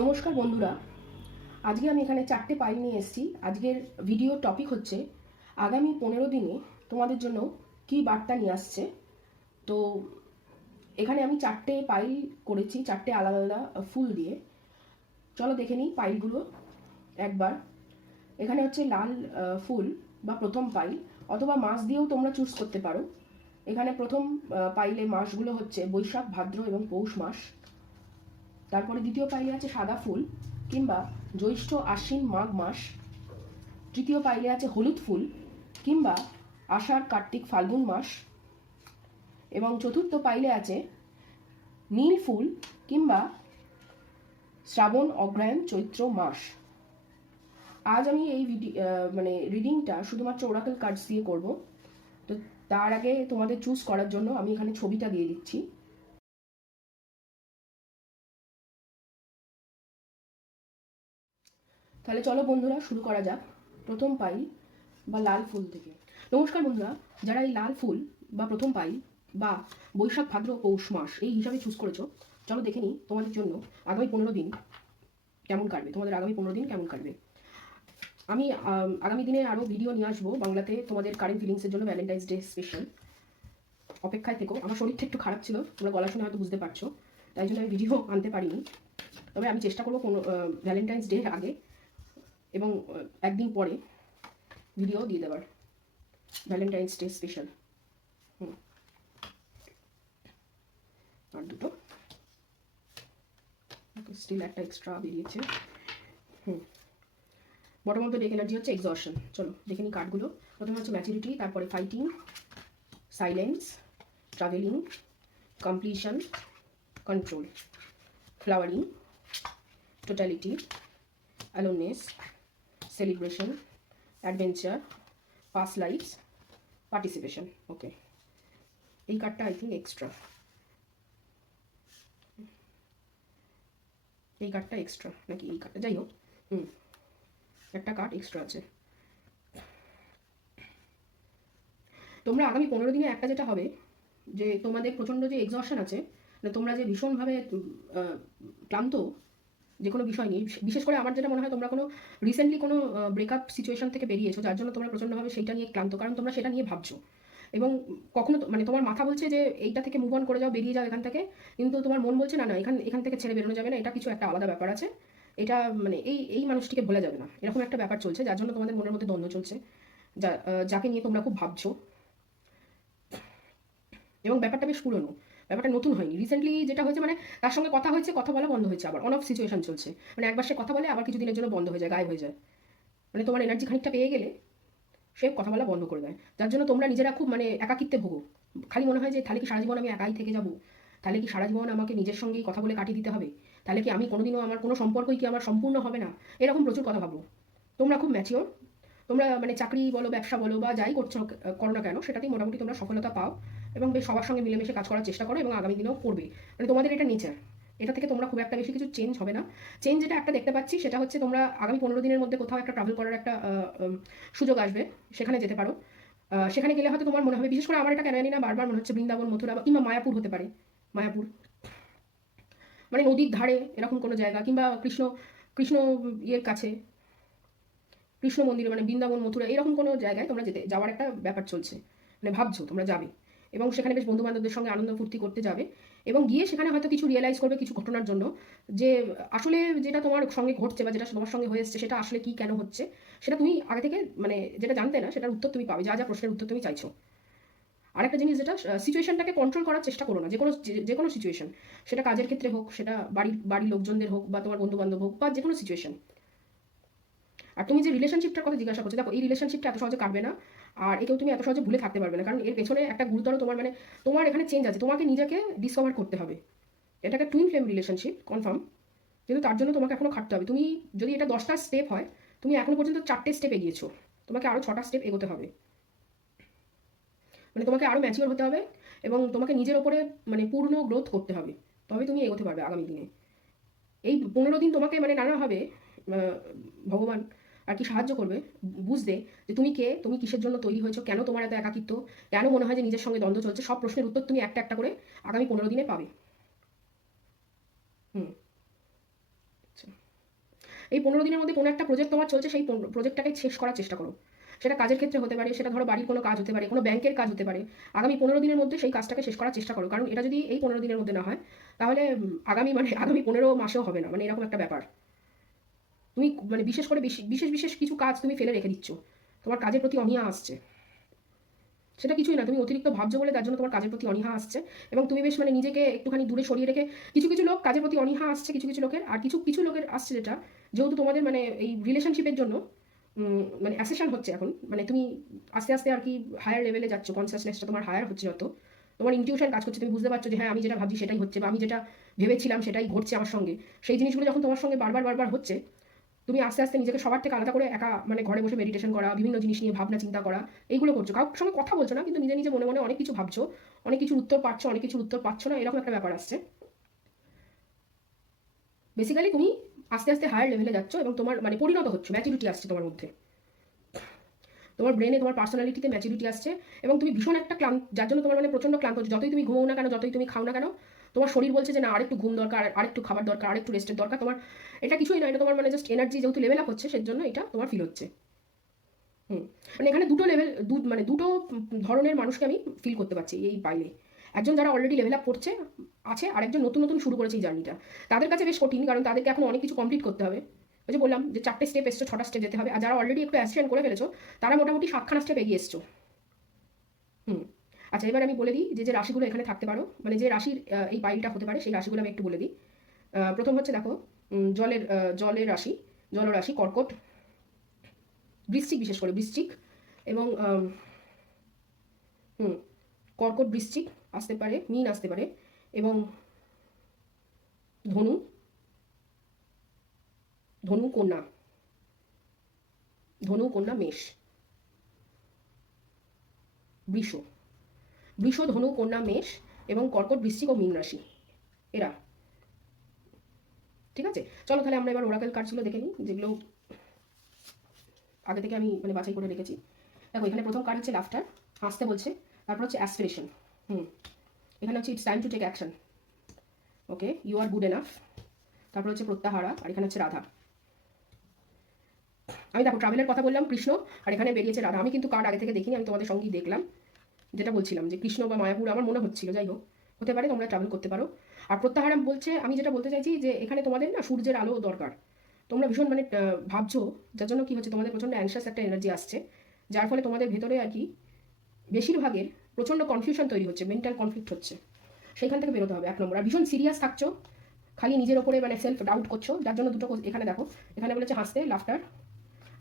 নমস্কার বন্ধুরা, আজকে আমি এখানে 4টে পাইল নিয়ে এসেছি। আজকের ভিডিওর টপিক হচ্ছে আগামী 15 দিনে তোমাদের জন্য কি বার্তা নিয়ে আসছে। তো এখানে আমি 4টে পাইল করেছি, 4টে আলাদা আলাদা ফুল দিয়ে। চলো দেখে নিই পাইলগুলো একবার। এখানে হচ্ছে লাল ফুল বা প্রথম পাইল, অথবা মাস দিয়েও তোমরা চুজ করতে পারো। এখানে প্রথম পাইলে মাসগুলো হচ্ছে বৈশাখ, ভাদ্র এবং পৌষ মাস। তারপরে দ্বিতীয় পাইলে আছে সাদা ফুল কিংবা জ্যৈষ্ঠ, আশ্বিন, মাঘ মাস। তৃতীয় পাইলে আছে হলুদ ফুল কিংবা আষাঢ়, কার্তিক, ফাল্গুন মাস। এবং চতুর্থ পাইলে আছে নীল ফুল কিংবা শ্রাবণ, অগ্রহায়ণ, চৈত্র মাস। আজ আমি এই রিডিংটা শুধুমাত্র ওরাকেল কার্ডস দিয়ে করব। তো তার আগে তোমাদের চুজ করার জন্য আমি এখানে ছবিটা দিয়ে দিচ্ছি। তাহলে চলো বন্ধুরা, শুরু করা যাক প্রথম পাইল বা লাল ফুল থেকে। নমস্কার বন্ধুরা, যারা এই লাল ফুল বা প্রথম পাইল বা বৈশাখ, ভাদ্র, পৌষ মাস এই হিসাবে চুজ করেছো, চলো দেখে নিই তোমাদের জন্য আগামী 15 দিন কেমন কাটবে। তোমাদের আগামী 15 দিন কেমন কাটবে। আমি আগামী দিনে আরও ভিডিও নিয়ে আসবো বাংলাতে তোমাদের কারেন্ট ফিলিংসের জন্য, ভ্যালেন্টাইন্স ডে স্পেশাল। অপেক্ষায় থেকো। আমার শরীরটা একটু খারাপ ছিল, তোমরা গলা শুনে হয়তো বুঝতে পারছো, তাই জন্য আমি ভিডিও আনতে পারিনি। তবে আমি চেষ্টা করবো কোনো ভ্যালেন্টাইন্স ডে আগে এবং একদিন পরে ভিডিও দিয়ে দেওয়ার, ভ্যালেন্টাইন্স ডে স্পেশাল। আর দুটো স্টিল একটা এক্সট্রা বেরিয়েছে। Bottom of the deck energy হচ্ছে এক্সহশন। চলো দেখে নিই কার্ডগুলো। প্রথমে হচ্ছে ম্যাচুরিটি, তারপরে fighting, silence, travelling, completion, control, flowering, totality, aloneness, celebration, adventure, past lives, participation. Okay, এই কার্ডটা আই থিঙ্ক এক্সট্রা, এই কার্ডটা এক্সট্রা নাকি এই কার্ডটা, যাই হোক একটা কার্ড এক্সট্রা আছে। তোমরা আগামী 15 দিনে একটা যেটা হবে, যে তোমাদের প্রচণ্ড যে এক্সহশন আছে, তোমরা যে ভীষণভাবে ক্লান্ত যে কোনো বিষয় নিয়ে, বিশেষ করে আমার যেটা মনে হয় তোমরা কোনো রিসেন্টলি কোনো ব্রেকআপ সিচুয়েশন থেকে বেরিয়েছো, যার জন্য তোমরা প্রচণ্ডভাবে সেইটা নিয়ে ক্লান্ত, কারণ তোমরা সেটা নিয়ে ভাবছো। এবং কখনো তোমার মাথা বলছে যে এইটা থেকে মুভ অন করে যাও, বেরিয়ে যাও এখান থেকে, কিন্তু তোমার মন বলছে না না, এখান থেকে ছেড়ে বেরোনো যাবে না, এটা কিছু একটা আলাদা ব্যাপার আছে, এটা এই মানুষটিকে ভোলা যাবে না, এরকম একটা ব্যাপার চলছে, যার জন্য তোমাদের মনের মধ্যে দ্বন্দ্ব চলছে, যাকে নিয়ে তোমরা খুব ভাবছো। এবং ব্যাপারটা বেশ পুরনো, ব্যাপারটা নতুন হয়নি, রিসেন্টলি যেটা হয়েছে তার সঙ্গে কথা হয়েছে, কথা বলা বন্ধ হয়েছে, আবার অন অফ সিচুয়েশন চলছে, একবার সে কথা বলে আবার কিছু দিনের জন্য বন্ধ হয়ে যায়, গায়েব হয়ে যায়, তোমার এনার্জি খানিকটা পেয়ে গেলে সে কথা বলা বন্ধ করে দেয়, যার জন্য তোমরা নিজেরা খুব একাকিত্বে ভোগো। খালি মনে হয় যে তাহলে কি সারা জীবন আমি একাই থেকে যাবো, তাহলে কি সারা জীবন আমাকে নিজের সঙ্গেই কথা বলে কাটিয়ে দিতে হবে, তাহলে কি আমি কোনোদিনও আমার কোনো সম্পর্কই কি আমার সম্পূর্ণ হবে না, এরকম প্রচুর কথা ভাবো। তোমরা খুব ম্যাচিওর, তোমরা চাকরি বলো, ব্যবসা বলো, বা যাই করো না কেন, সেটাতেই মোটামুটি তোমরা সফলতা পাও এবং বেশ সবার সঙ্গে মিলেমিশে কাজ করার চেষ্টা করো, এবং আগামী দিনেও করবে। তোমাদের এটা নেচার, এটা থেকে তোমরা খুব একটা বেশি কিছু চেঞ্জ হবে না। চেঞ্জ যেটা একটা দেখতে পাচ্ছি সেটা হচ্ছে তোমরা আগামী 15 দিনের মধ্যে কোথাও একটা ট্রাভেল করার একটা সুযোগ আসবে, সেখানে যেতে পারো। সেখানে গেলে হয়তো তোমার মনে হবে, বিশেষ করে আমার এটা কেন জানি না বারবার মনে হচ্ছে বৃন্দাবন, মথুরা কিংবা মায়াপুর হতে পারে। মায়াপুর নদীর ধারে এরকম কোনো জায়গা, কিংবা কৃষ্ণ কৃষ্ণ ইয়ের কাছে, কৃষ্ণ মন্দিরে, বৃন্দাবন, মথুরা, এরকম কোনো জায়গায় তোমরা যাওয়ার একটা ব্যাপার চলছে, ভাবছো তোমরা যাবে, এবং সেখানে বেশ বন্ধু বান্ধবদের সঙ্গে আনন্দ ফুর্তি করতে যাবে, এবং গিয়ে সেখানে হয়তো কিছু রিয়েলাইজ করবে কিছু ঘটনার জন্য, যে আসলে যেটা তোমার সঙ্গে ঘটছে বা যেটা তোমার সঙ্গে হয়ে এসছে সেটা আসলে কি কেন হচ্ছে, সেটা তুমি আগে থেকে যেটা জানতে না, সেটার উত্তর তুমি পাবে, যা যা প্রশ্নের উত্তর তুমি চাইছো। আরেকটা জিনিস, যেটা সিচুয়েশনটাকে কন্ট্রোল করার চেষ্টা করো না, যে কোনো সিচুয়েশন, সেটা কাজের ক্ষেত্রে হোক, সেটা বাড়ির লোকজনদের হোক, বা তোমার বন্ধু বান্ধব হোক, বা যে কোনো সিচুয়েশন। আর তুমি যে রিলেশনশিপটার কথা জিজ্ঞাসা করছো, দেখো এই রিলেশনশিপটা এত সহজে কাটবে না, আর একেও তুমি এত সহজে ভুলে থাকতে পারবে না, কারণ এর পেছনে একটা গুরুতর তোমার এখানে চেঞ্জ আছে, তোমাকে নিজেকে ডিসকভার করতে হবে। এটা একটা টুইন ফ্লেম রিলেশনশিপ কনফার্ম, কিন্তু তার জন্য তোমাকে এখনো খাটতে হবে। তুমি যদি এটা 10টা স্টেপ হয়, তুমি এখনো পর্যন্ত 4টে স্টেপ এগিয়েছো, তোমাকে আরও 6টা স্টেপ এগোতে হবে, তোমাকে আরও ম্যাচিওর হতে হবে, এবং তোমাকে নিজের ওপরে পূর্ণ গ্রোথ করতে হবে, তবে তুমি এগোতে পারবে আগামী দিনে। এই 15 দিন তোমাকে নানাভাবে ভগবান আর কি সাহায্য করবে বুঝতে, যে তুমি কে, তুমি কিসের জন্য তৈরি হয়েছো, কেন তোমার এত একাকিত্ব, কেন মনে হয় যে নিজের সঙ্গে দ্বন্দ্ব চলছে, সব প্রশ্নের উত্তর তুমি একটা একটা করে আগামী 15 দিনে পাবে। আচ্ছা, এই 15 দিনের মধ্যে কোনো একটা প্রজেক্ট তোমার চলছে, সেই প্রজেক্টটাকে শেষ করার চেষ্টা করো। সেটা কাজের ক্ষেত্রে হতে পারে, সেটা ধরো বাড়ির কোনো কাজ হতে পারে, কোনো ব্যাংকের কাজ হতে পারে। আগামী 15 দিনের মধ্যে সেই কাজটাকে শেষ করার চেষ্টা করো, কারণ এটা যদি এই 15 দিনের মধ্যে না হয় তাহলে আগামী 15 মাসেও হবে না, মানে এরকম একটা ব্যাপার। তুমি মানে বিশেষ করে বিশেষ বিশেষ কিছু কাজ তুমি ফেলে রেখে দিচ্ছ, তোমার কাজের প্রতি অনীহা আসছে। সেটা কিছুই না, তুমি অতিরিক্ত ভাবছো বলে তার জন্য তোমার কাজের প্রতি অনীহা আসছে, এবং তুমি বেশ মানে নিজেকে একটুখানি দূরে সরিয়ে রেখে, কিছু কিছু লোক কাজের প্রতি অনীহা আসছে কিছু কিছু লোকের, আর কিছু কিছু লোকের আসছে যেটা যেহেতু তোমাদের মানে এই রিলেশনশিপের জন্য মানে অ্যাসেশন হচ্ছে এখন, মানে তুমি আস্তে আস্তে আর কি হায়ার লেভেলে যাচ্ছ, কনসিয়াসনেসটা তোমার হায়ার হচ্ছে, যত তোমার ইনটিউশন কাজ করছে, তুমি বুঝতে পারছো যে হ্যাঁ আমি যেটা ভাবছি সেটাই হচ্ছে, বা আমি যেটা ভেবেছিলাম সেটাই ঘটছে আমার সঙ্গে। সেই জিনিসগুলো যখন তোমার সঙ্গে বারবার বারবার হচ্ছে, তুমি আস্তে আস্তে নিজেকে সবার থেকে আলাদা করে একা মানে ঘরে বসে মেডিটেশন করা, বিভিন্ন জিনিস নিয়ে ভাবনা চিন্তা করা, এইগুলো করছো। কারোর সঙ্গে কথা বলছো না, কিন্তু নিজে নিজে মনে মনে অনেক কিছু ভাবছো, অনেক কিছুর উত্তর পাচ্ছ, অনেক কিছুর উত্তর পাচ্ছ না, এরকম একটা ব্যাপার আসছে। বেসিক্যালি তুমি আস্তে আস্তে হায়ার লেভেলে যাচ্ছ এবং তোমার মানে পরিণত হচ্ছে, ম্যাচুরিটি আসছে তোমার মধ্যে, তোমার ব্রেনে তোমার পার্সোনালিটিতে ম্যাচুরিটি আসছে, এবং তুমি ভীষণ একটা ক্লান্ত, যার জন্য তোমার মানে প্রচণ্ড ক্লান্ত হচ্ছে। যতই তুমি ঘুমো না কেন, যতই তুমি খাও না কেন, তোমার শরীর বলছে যে না আরেকটু ঘুম দরকার, আরেকটু খাবার দরকার, আরেকটু রেস্টের দরকার। তোমার এটা কিছুই না, এটা তোমার মানে জাস্ট এনার্জি যেহেতু লেভেল আপ হচ্ছে, সেজন্য এটা তোমার ফিল হচ্ছে। মানে এখানে দুটো লেভেল, মানে দুটো ধরনের মানুষকে আমি ফিল করতে পারছি এই বাইরে। একজন যারা অলরেডি লেভেল আপ করছে আছে, আর একজন নতুন নতুন শুরু করেছে এই জার্নিটা। তাদের কাছে বেশ কঠিন, কারণ তাদেরকে এখন অনেক কিছু কমপ্লিট করতে হবে। ওই যে বললাম যে 4টে স্টেপ এসছো, 6টা স্টেপ যেতে হবে। আর যারা অলরেডি একটু অ্যাসিস্ট্যান্ট করে ফেলেছো, তারা মোটামুটি 7খানা স্টেপ এগিয়ে এসছো। আচ্ছা, এবার আমি বলে দিই যে যে রাশিগুলো এখানে থাকতে পারো, মানে যে রাশির এই পাইলটা হতে পারে, সেই রাশিগুলো আমি একটু বলে দিই। প্রথম হচ্ছে দেখো, জলের রাশি, জলরাশি কর্কট, বৃশ্চিক, বিশেষ করে বৃশ্চিক এবং কর্কট, বৃশ্চিক আসতে পারে, মীন আসতে পারে, এবং ধনু, কন্যা, মেষ, বৃষ, ধনু, কন্যা, মেষ এবং কর্কট, বৃশ্চিক ও মীন রাশি এরা। ঠিক আছে, চলো তাহলে আমরা এবার ওরাকেল কার্ডগুলো দেখে নিই, যেগুলো আগে থেকে আমি মানে বাছাই করে রেখেছি। দেখো, এখানে প্রথম কার্ড হচ্ছে লাফটার, হাসতে বলছে। তারপর হচ্ছে অ্যাসপিরেশন, এখানে হচ্ছে it's time to take action, okay, you are good enough. তারপর হচ্ছে প্রত্যাহারা, আর এখানে হচ্ছে রাধা। আমি দেখো ট্রাভেলের কথা বললাম, কৃষ্ণ, আর এখানে বেরিয়েছে রাধা। আমি কিন্তু কার্ড আগে থেকে দেখিনি, আমি তোমাদের সঙ্গেই দেখলাম, যেটা বলছিলাম যে কৃষ্ণ বা মায়াপুর আমার মনে হচ্ছিল। যাই হোক, হতে পারে, তোমরা ট্রাভেল করতে পারো। আর প্রত্যাহারা বলছে, আমি যেটা বলতে চাইছি যে এখানে তোমাদের না সূর্যের আলো দরকার। তোমরা ভীষণ মানে ভাবছো, যার জন্য কি হচ্ছে, তোমাদের প্রচণ্ড অ্যাংশাস একটা এনার্জি আসছে, যার ফলে তোমাদের ভেতরে আর কি বেশিরভাগের প্রচণ্ড কনফিউশন তৈরি হচ্ছে, মেন্টাল কনফ্লিক্ট হচ্ছে। সেইখান থেকে বেরোতে হবে 1 নম্বর। আর ভীষণ সিরিয়াস থাকছো, খালি নিজের ওপরে মানে সেলফ ডাউট করছো, যার জন্য দুটো এখানে দেখো, এখানে বলেছে হাসতে, লাফটার,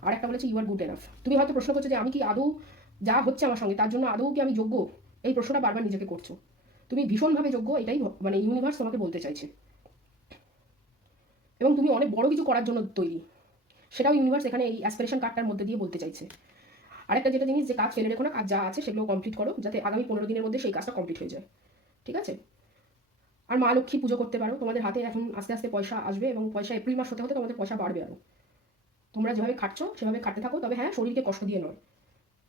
আর একটা বলেছে ইউ আর গুড এনাফ। তুমি হয়তো প্রশ্ন করছো যে আমি কি আদৌ যা হচ্ছে আমার সঙ্গে তার জন্য আদৌ কি আমি যোগ্য, এই প্রশ্নটা বারবার নিজেকে করছো। তুমি ভীষণভাবে যোগ্য, এটাই মানে ইউনিভার্স তোমাকে বলতে চাইছে, এবং তুমি অনেক বড় কিছু করার জন্য তৈরি, সেটাও ইউনিভার্স এখানে এই অ্যাসপিরেশন কার্ডটার মধ্যে দিয়ে বলতে চাইছে। আরেকটা যেটা জিনিস, যে কাজ ফেলে রেখো না, কাজ যা আছে সেগুলো কমপ্লিট করো, যাতে আগামী 15 দিনের মধ্যে সেই কাজটা কমপ্লিট হয়ে যায়। ঠিক আছে, আর মা লক্ষ্মী পুজো করতে পারো, তোমাদের হাতে এখন আস্তে আস্তে পয়সা আসবে, এবং পয়সা এপ্রিল মাস হতে হতে তোমাদের পয়সা বাড়বে আরও। তোমরা যেভাবে খাটছো সেভাবে খাটতে থাকো, তবে হ্যাঁ শরীরকে কষ্ট দিয়ে নয়।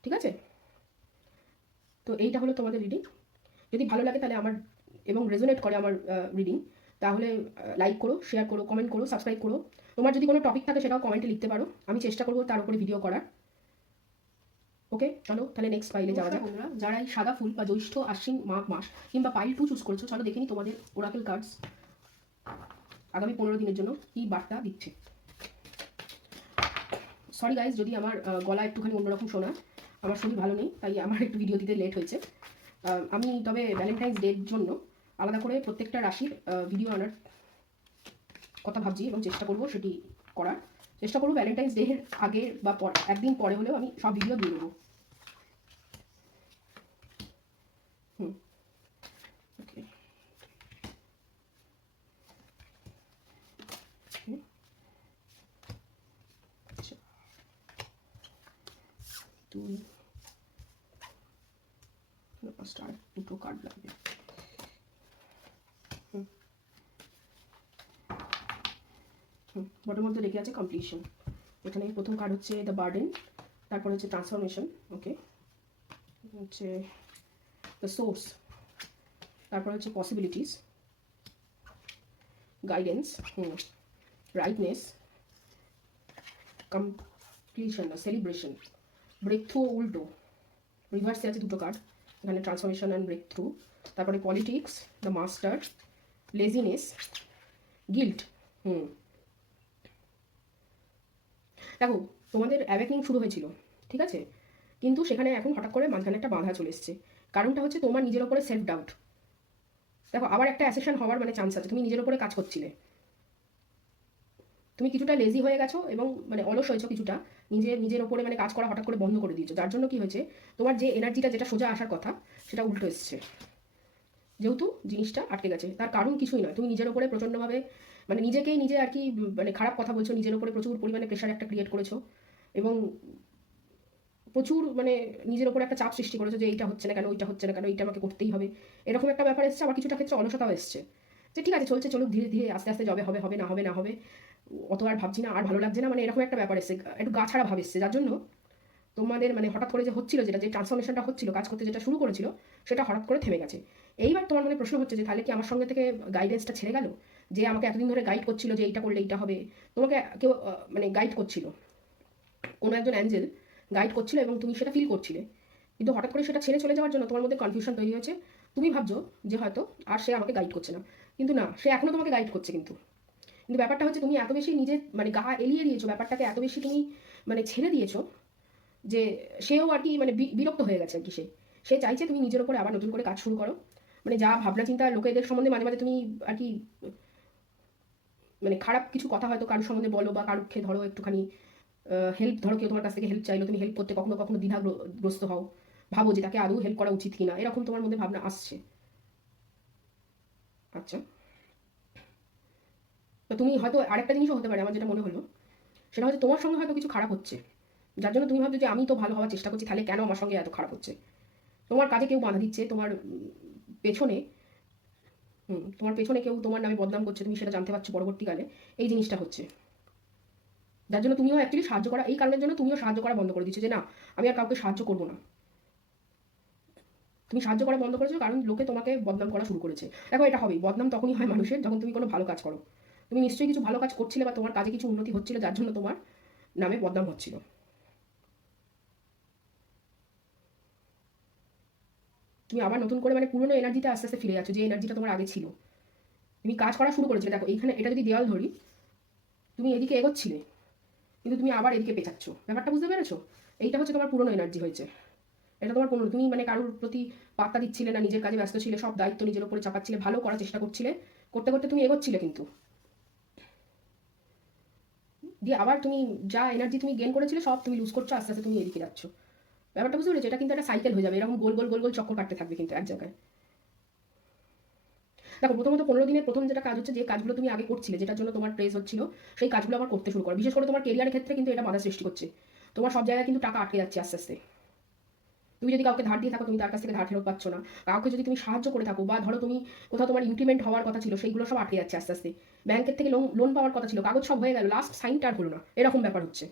ঠিক আছে, তো এইটা হলো তোমাদের রিডিং। যদি ভালো লাগে তাহলে আমার এবং রেজোনেট করে আমার রিডিং, তাহলে লাইক করো, শেয়ার করো, কমেন্ট করো, সাবস্ক্রাইব করো। তোমার যদি কোনো টপিক থাকে সেটাও কমেন্টে লিখতে পারো, আমি চেষ্টা করবো তার উপরে ভিডিও করার। ওকে, চলো তাহলে নেক্সট পাইলে যাওয়া যাক। বন্ধুরা, যারা এই সাদা ফুল বা জ্যৈষ্ঠ, আশ্বিন, মাঘ মাস কিংবা পাইল 2 চুজ করেছো, চলো দেখে নিই তোমাদের ওরাকেল কার্ডস আগামী 15 দিনের জন্য কি বার্তা দিচ্ছে। সরি গাইজ, যদি আমার গলা একটুখানি অন্যরকম শোনা, আমার শরীর ভালো নেই, তাই আমার একটু ভিডিও দিতে লেট হয়েছে। আমি তবে ভ্যালেন্টাইন্স ডের জন্য আলাদা করে প্রত্যেকটা রাশির ভিডিও আনার কথা ভাবছি, এবং চেষ্টা করবো সেটি করার চেষ্টা করবো। ভ্যালেন্টাইন্স ডে এর আগে বা একদিন পরে হলেও আমি সব ভিডিও দিয়ে দেবো। ওকে, দুটো কার্ড লাগবে। বটের মধ্যে লেখা আছে কমপ্লিশন। এখানে প্রথম কার্ড হচ্ছে দ্য বার্ডেন, তারপর হচ্ছে ট্রান্সফরমেশন, ওকে, হচ্ছে দ্য সোর্স, তারপর হচ্ছে পসিবিলিটিস, গাইডেন্স, রাইটনেস, কমপ্লিশন না সেলিব্রেশন, ব্রেক থ্রু উল্টো, রিভার্সে আছে দুটো কার্ড এখানে, ট্রান্সফরমেশন অ্যান্ড ব্রেক থ্রু। তারপরে politics, the master, laziness, guilt. দেখো তোমাদের অ্যাওয়েকনিং শুরু হয়েছিল, ঠিক আছে, কিন্তু সেখানে এখন হঠাৎ করে মাঝখানে একটা বাধা চলে এসছে। কারণটা হচ্ছে তোমার নিজের ওপরে সেলফ ডাউট। দেখো আবার একটা অ্যাসেশন হওয়ার মানে চান্স আছে, তুমি নিজের ওপরে কাজ করছিলে, তুমি কিছুটা লেজি হয়ে গেছো এবং মানে অলস হয়েছো কিছুটা, নিজের ওপরে মানে কাজ করা হঠাৎ করে বন্ধ করে দিয়েছো, যার জন্য কি হয়েছে তোমার যে এনার্জিটা যেটা সোজা আসার কথা সেটা উল্টো এসছে। যেহেতু জিনিসটা আটকে গেছে, তার কারণ কিছুই নয়, তুমি নিজের ওপরে প্রচণ্ডভাবে মানে নিজেকেই নিজে আর কি মানে খারাপ কথা বলছো, নিজের ওপরে প্রচুর পরিমাণে প্রেশার একটা ক্রিয়েট করেছো এবং প্রচুর মানে নিজের ওপরে একটা চাপ সৃষ্টি করেছো যে এইটা হচ্ছে না কেন, ওইটা হচ্ছে না কেন, এইটা আমাকে করতেই হবে, এরকম একটা ব্যাপার এসছে। আবার কিছুটা ক্ষেত্রে অলসতাও এসছে, যে ঠিক আছে চলছে চলুক, ধীরে ধীরে আস্তে আস্তে যবে হবে হবে, না হবে না হবে, অত আর ভাবছি না, আর ভালো লাগছে না, মানে এরকম একটা ব্যাপার এসছে, একটু গা ছাড়া ভাব এসছে, যার জন্য তোমাদের মানে হঠাৎ করে যে হচ্ছিল যেটা, যে ট্রান্সফরমেশনটা হচ্ছিল, কাজ করতে যেটা শুরু করেছিল সেটা হঠাৎ করে থেমে গেছে। এইবার তোমার মনে প্রশ্ন হচ্ছে যে তাহলে কি আমার সঙ্গে থেকে গাইডেন্সটা ছেড়ে গেল, যে আমাকে এতদিন ধরে গাইড করছিল যে এইটা করলে এইটা হবে, তোমাকে কেউ মানে গাইড করছিল, কোনো একজন অ্যাঞ্জেল গাইড করছিল এবং তুমি সেটা ফিল করছিলে, কিন্তু হঠাৎ করে সেটা ছেড়ে চলে যাওয়ার জন্য তোমার মধ্যে কনফিউশন তৈরি হয়েছে। তুমি ভাবছো যে হয়তো আর সে আমাকে গাইড করছে না, কিন্তু না, সে এখনও তোমাকে গাইড করছে, কিন্তু কিন্তু ব্যাপারটা হচ্ছে তুমি এত বেশি নিজে মানে গা এলিয়ে দিয়েছো, ব্যাপারটাকে এত বেশি তুমি মানে ছেড়ে দিয়েছো যে সেও আর কি মানে বিরক্ত হয়ে গেছে আর কি, সে চাইছে তুমি নিজের ওপরে আবার নতুন করে কাজ শুরু করো, মানে যা ভাবনা চিন্তা লোকেদের সম্বন্ধে মাঝে মাঝে তুমি আর কি মানে খারাপ কিছু কথা হয়তো কারোর সম্বন্ধে বলো, বা কারোকে ধরো একটুখানি হেল্প, ধরো কেউ তোমার কাছ থেকে হেল্প চাইলো, তুমি হেল্প করতে কখনো কখনো দ্বিধাগ্রস্ত হও, ভাবো যে তাকে আদৌ হেল্প করা উচিত কিনা, এরকম তোমার মধ্যে ভাবনা আসছে। আচ্ছা, তো তুমি হয়তো আরেকটা জিনিসও হতে পারে আমার যেটা মনে হলো, সেটা হচ্ছে তোমার সঙ্গে হয়তো কিছু খারাপ হচ্ছে, যার জন্য তুমি ভাবছো যে আমি তো ভালো হওয়ার চেষ্টা করছি, তাহলে কেন আমার সঙ্গে এত খারাপ হচ্ছে, তোমার কাজে কেউ বাধা দিচ্ছে, তোমার পেছনে তোমার পেছনে কেউ তোমার নামে বদনাম করছে, তুমি সেটা জানতে পারছো পরবর্তীকালে, এই জিনিসটা হচ্ছে, যার জন্য তুমিও অ্যাকচুয়ালি সাহায্য করা, এই কারণের জন্য তুমিও সাহায্য করা বন্ধ করে দিচ্ছ, যে না আমি আর কাউকে সাহায্য করবো না। তুমি সাহায্য করা বন্ধ করেছো কারণ লোকে তোমাকে বদনাম করা শুরু করেছে। দেখো এটা হবেই, বদনাম তখনই হয় মানুষের যখন তুমি কোনো ভালো কাজ করো, তুমি নিশ্চয়ই কিছু ভালো কাজ করছিলে বা তোমার কাজে কিছু উন্নতি হচ্ছিল, যার জন্য তোমার নামে বদনাম হচ্ছিল। তুমি আবার নতুন করে মানে পুরোনো এনার্জিতে আস্তে আস্তে ফিরে যাচ্ছ, যে এনার্জিটা তোমার আগে ছিল, তুমি কাজ করা শুরু করেছিলে। দেখো এইখানে এটা যদি দেওয়াল ধরি, তুমি এদিকে এগোচ্ছিলে কিন্তু তুমি আবার এদিকে পেঁচাচ্ছ, ব্যাপারটা বুঝতে পেরেছো? এইটা হচ্ছে তোমার পুরোনো এনার্জি হয়েছে, এটা তোমার পুরনো, তুমি মানে কারোর প্রতি পাত্তা দিচ্ছিলে না, নিজের কাজে ব্যস্ত ছিলে, সব দায়িত্ব নিজের উপরে চাপাচ্ছিলে, ভালো করার চেষ্টা করছিলে, করতে করতে তুমি এগোচ্ছিলে, কিন্তু দিয়ে আবার তুমি যা এনার্জি তুমি গেন করেছিলে সব তুমি লুজ করছো, আস্তে আস্তে তুমি এদিকে যাচ্ছ, ব্যাপারটা বুঝতে পেরেছো? এটা কিন্তু একটা সাইকেল হয়ে যাবে, এরকম গোল গোল গোল গোল চক্কর কাটতে থাকবে কিন্তু এক জায়গায়। দেখো প্রথমত 15 দিনের প্রথম যেটা কাজ হচ্ছে, যে কাজগুলো তুমি আগে করছিলে, যেটার জন্য তোমার প্রেস হচ্ছিল, সেই কাজগুলো আবার করতে শুরু করো, বিশেষ করে তোমার কেরিয়ারের ক্ষেত্রে কিন্তু এটা বাধা সৃষ্টি করছে, তোমার সব জায়গায় কিন্তু টাকা আটকে যাচ্ছে আস্তে আস্তে। তুমি যদি কাউকে ধার দিয়ে থাকো, তুমি তার কাছ থেকে ধার ফেরত পাচ্ছ না, কাউকে যদি তুমি সাহায্য করে থাকো, বা ধরো তুমি কোথাও তোমার ইনক্রিমেন্ট হওয়ার কথা ছিল, সেইগুলো সব আটকে যাচ্ছে আস্তে আস্তে, ব্যাংকের থেকে লোন পাওয়ার কথা ছিল, কাগজ সব হয়ে গেল, লাস্ট সাইনটা আর হলো না, এরকম ব্যাপার হচ্ছে।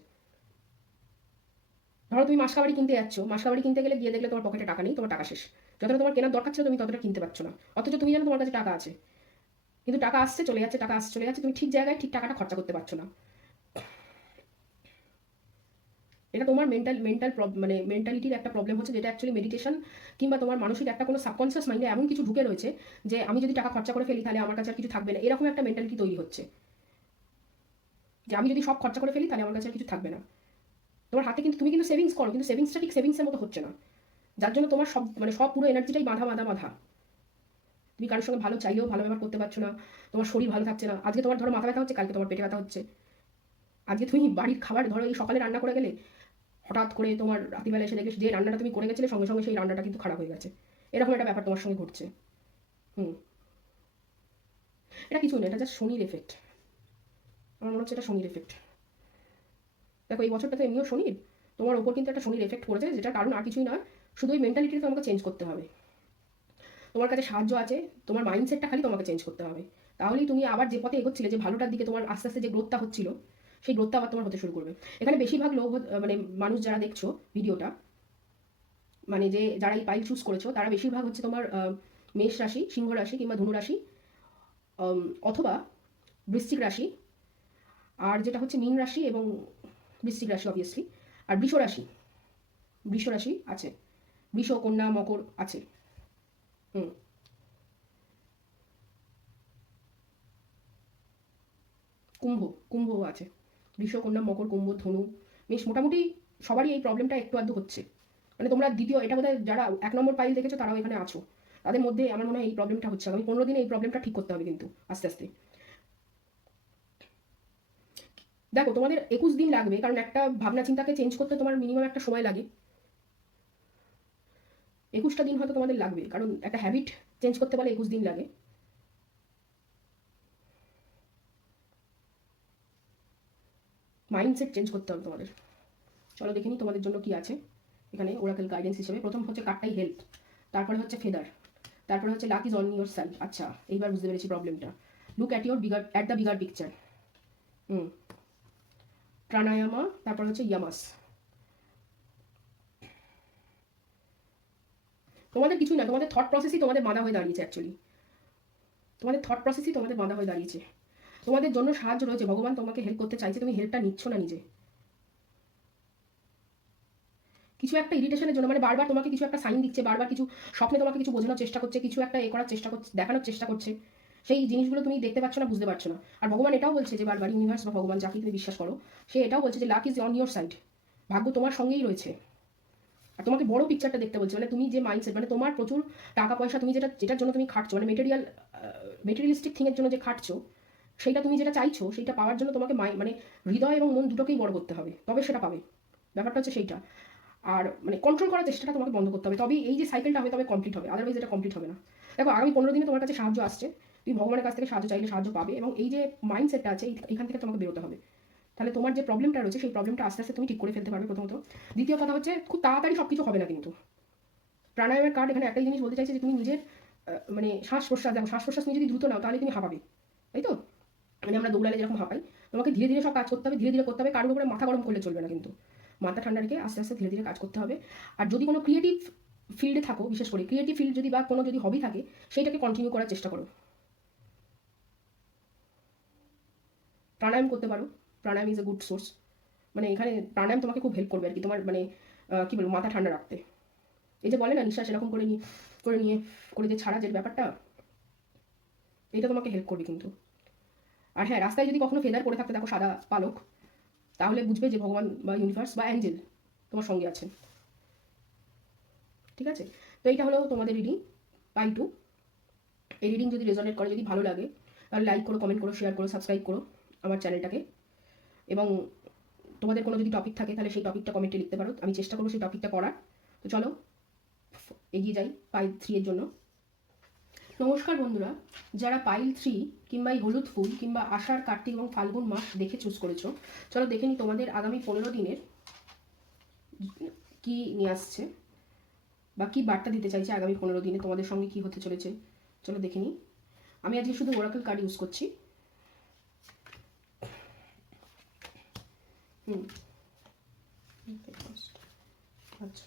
ধরো তুমি মাসকাবাড়ি কিনতে যাচ্ছ, মাসকাবাড়ি কিনতে গেলে গিয়ে দেখলে তোমার পকেটে টাকা নেই, তোমার টাকা শেষ, যতটা তোমার কেনার দরকার ছিল তুমি ততটা কিনতে পারছো না, অথচ তুমি জানো তোমার কাছে টাকা আছে, কিন্তু টাকা আসছে চলে যাচ্ছে, টাকা আসছে চলে যাচ্ছে, তুমি ঠিক জায়গায় ঠিক টাকাটা খরচা করতে পারছো না। এটা তোমার মেন্টাল মানে মেন্টালিটির একটা প্রবলেম হচ্ছে, যেটা অ্যাকচুয়ালি মেডিটেশন কিংবা তোমার মানসিক একটা কোনো সাবকনসিয়াস মাইন্ডে এমন কিছু ঢুকে রয়েছে যে আমি যদি টাকা খরচা করে ফেলি তাহলে আমার কাছে আর কিছু থাকবে না, এরকম একটা মেন্টালিটি তৈরি হচ্ছে, যে আমি যদি সব খরচা করে ফেলি তাহলে আমার কাছে আর কিছু থাকবে না। তোমার হাতে কিন্তু তুমি কিন্তু সেভিংস করো, কিন্তু সেভিংসটা ঠিক সেভিংসের মতো হচ্ছে না, যার জন্য তোমার সব মানে সব পুরো এনার্জিটাই বাঁধা বাঁধা বাঁধা, তুমি কারোর সঙ্গে ভালো চাইলেও ভালো ব্যবহার করতে পারছো না, তোমার শরীর ভালো থাকছে না, আজকে তোমার ধরো মাথা ব্যথা হচ্ছে, কালকে তোমার পেটে ব্যথা হচ্ছে, আজকে তুমি বাড়ির খাবার ধরো এই সকালে রান্না করে গেলে, হঠাৎ করে তোমার রাত্রিবেলা এসে দেখলে যে রান্নাটা তুমি করে গেছিলে সঙ্গে সঙ্গে সেই রান্নাটা কিন্তু খারাপ হয়ে গেছে, এরকম একটা ব্যাপার তোমার সঙ্গে ঘটছে। হুম, এটা কিছুই না, এটা জাস্ট শনির এফেক্ট, আমার মনে হচ্ছে এটা শনির এফেক্ট। দেখো এই বছরটা তো এমনিও শনির, তোমার ওপর কিন্তু একটা শনির এফেক্ট পড়েছে, যেটা কারণ আর কিছুই নয়, শুধু ওই মেন্টালিটিটা তোমাকে চেঞ্জ করতে হবে, তোমার কাছে সাহায্য আছে, তোমার মাইন্ডসেটটা খালি তোমাকে চেঞ্জ করতে হবে, তাহলেই তুমি আবার যে পথে এগোচ্ছিলে, যে ভালোটার দিকে তোমার আস্তে আস্তে যে গ্রোথটা হচ্ছিল, সেই গ্রোথটা আবার তোমার হতে শুরু করবে। এখানে বেশিরভাগ লোক মানে মানুষ যারা দেখছো ভিডিওটা, মানে যে যারা এই পাইল চুজ করেছো তারা বেশিরভাগ হচ্ছে তোমার মেষ রাশি, সিংহ রাশি কিংবা ধনু রাশি, অথবা বৃশ্চিক রাশি, আর যেটা হচ্ছে মীন রাশি এবং বৃশ্চিক রাশি অবভিয়াসলি। আর বৃষ রাশি আছে, বৃষ, কন্যা, মকর আছে। কুম্ভ আছে, বৃষ, কন্যা, মকর, কুম্ভ, ধনু, মেষ। মোটামুটি সবারই এই প্রবলেমটা একটু আধটু হচ্ছে। মানে তোমরা দ্বিতীয়, এটা বোধহয় যারা 1 নম্বর পাইল দেখেছো তারাও এখানে আছো, তাদের মধ্যে আমার মনে হয় এই প্রবলেমটা হচ্ছে। আগামী 15 দিনে এই প্রবলেমটা ঠিক করতে হবে কিন্তু আস্তে আস্তে। দেখো তোমাদের 21 দিন লাগবে, কারণ একটা ভাবনা চিন্তাকে চেঞ্জ করতে তোমার মিনিমাম একটা সময় লাগে। 21টা দিন হয়তো তোমাদের লাগবে, কারণ একটা হ্যাবিট চেঞ্জ করতে পারলে 21 দিন লাগে। মাইন্ডসেট চেঞ্জ করতে হবে তোমাদের। চলো দেখে নিই তোমাদের জন্য কি আছে এখানে ওরাকেল গাইডেন্স হিসেবে। প্রথম হচ্ছে কার্ডটাই হেলথ, তারপরে হচ্ছে ফেদার, তারপরে হচ্ছে luck is on your side. আচ্ছা, এইবার বুঝতে পেরেছি প্রবলেমটা। Look at the bigger picture. Pranayama, তারপর হচ্ছে ইয়ামাস। তোমাদের কিছুই না, তোমাদের থট প্রসেসই তোমাদের বাঁধা হয়ে দাঁড়িয়েছে। অ্যাকচুয়ালি তোমাদের থট প্রসেসই তোমাদের বাঁধা হয়ে দাঁড়িয়েছে। তোমাদের জন্য সাহায্য রয়েছে, ভগবান তোমাকে হেল্প করতে চাইছে, তুমি হেল্পটা নিচ্ছ না নিজে। কিছু একটা ইরিটেশনের জন্য, মানে বারবার তোমাকে কিছু একটা সাইন দিচ্ছে, বারবার কিছু স্বপ্নে তোমাকে কিছু বোঝানোর চেষ্টা করছে, কিছু একটা করার চেষ্টা করছে, দেখানোর চেষ্টা করছে। সেই জিনিসগুলো তুমি দেখতে পাচ্ছ না, বুঝতে পারছো না। আর ভগবান এটাও বলছে যে বারবার, ইউনিভার্স বা ভগবান যাকে তুমি বিশ্বাস করো, সে এটাও বলছে যে lakh is on your side, ভাগ্য তোমার সঙ্গেই রয়েছে। আর তোমাকে বড় পিকচারটা দেখতে বলছে, মানে তুমি যে মাইন্ডসেট, মানে তোমার প্রচুর টাকা পয়সা, তুমি যেটার জন্য তুমি খাটছো, মানে মেটেরিয়ালিস্টিক থিংয়ের জন্য যে খাটছো, সেইটা তুমি যেটা চাইছো, সেইটা পাওয়ার জন্য তোমাকে মানে হৃদয় এবং মন দুটোকেই বড় করতে হবে, তবে সেটা পাবে। ব্যাপারটা হচ্ছে সেইটা। আর মানে কন্ট্রোল করার চেষ্টাটা তোমাকে বন্ধ করতে হবে, তবেই এই যে সাইকেলটা হবে তবে কমপ্লিট হবে, আদারওয়াইজ এটা কমপ্লিট হবে না। দেখো আগামী 15 দিনে তোমার কাছে সাহায্য আসছে, তুমি ভগবানের কাছ থেকে সাহায্য চাইলে সাহায্য পাবে, এবং এই যে মাইন্ডসেটটা আছে এখান থেকে তোমাকে বেরোতে হবে। তাহলে তোমার যে প্রবলেমটা রয়েছে সেই প্রবলেমটা আস্তে আস্তে তুমি ঠিক করে ফেলতে পারবে প্রথমত। দ্বিতীয় কথা হচ্ছে, খুব তাড়াতাড়ি সব কিছু হবে না কিন্তু। প্রাণায়ামের কার্ড এখানে একটাই জিনিস বলতে চাইছে যে তুমি নিজের মানে শ্বাস প্রশ্বাস, দেখো শ্বাস প্রশ্বাস তুমি যদি দ্রুত নাও তাহলে তুমি হাঁপাবে, তাই তো? মানে আমরা দৌড়ালে যেরকম হাঁপাই, তোমাকে ধীরে ধীরে সব কাজ করতে হবে, ধীরে ধীরে করতে হবে। কারোর উপরে মাথা গরম করলে চলবে না কিন্তু, মাথা ঠান্ডা রেখে আস্তে আস্তে ধীরে ধীরে কাজ করতে হবে। আর যদি কোনো ক্রিয়েটিভ ফিল্ডে থাকো, বিশেষ করে ক্রিয়েটিভ ফিল্ড যদি বা কোনো যদি হবি থাকে, সেইটাকে কন্টিনিউ করার চেষ্টা করো। প্রাণায়াম করতে পারো, প্রাণায়াম ইজ এ গুড সোর্স। মানে এখানে প্রাণায়াম তোমাকে খুব হেল্প করবে আর কি, তোমার মানে কী বলবো, মাথা ঠান্ডা রাখতে। এই যে বলে না নিঃশ্বাস এরকম করে যে ছাড়া যে ব্যাপারটা, এটা তোমাকে হেল্প করবে কিন্তু। আর হ্যাঁ, রাস্তায় যদি কখনো ফেদার পড়ে থাকতে দেখো, সাদা পালক, তাহলে বুঝবে যে ভগবান বা ইউনিভার্স বা অ্যাঞ্জেল তোমার সঙ্গে আছেন। ঠিক আছে, তো এইটা হলো তোমাদের রিডিং পাই 2। এই রিডিং যদি রেজনেট করে, যদি ভালো লাগে, তাহলে লাইক করো, কমেন্ট করো, শেয়ার করো, সাবস্ক্রাইব করো আমার চ্যানেলটাকে। এবং তোমাদের কোনো যদি টপিক থাকে তাহলে সেই টপিকটা কমেন্টে লিখতে পারো, আমি চেষ্টা করবো সেই টপিকটা করার। তো চলো এগিয়ে যাই পাইল 3 এর জন্য। নমস্কার বন্ধুরা, যারা পাইল 3 কিংবা এই হলুদ ফুল কিংবা আষাঢ়, কার্তিক এবং ফাল্গুন মাস দেখে চুজ করেছো, চলো দেখে নিই তোমাদের আগামী 15 দিনের কি নিয়ে আসছে বা কি বার্তা দিতে চাইছে আগামী 15 দিনে তোমাদের সঙ্গে কি হতে চলেছে। চলো দেখে নিই। আমি আজকে শুধু ওরাকেল কার্ড ইউজ করছি। আচ্ছা,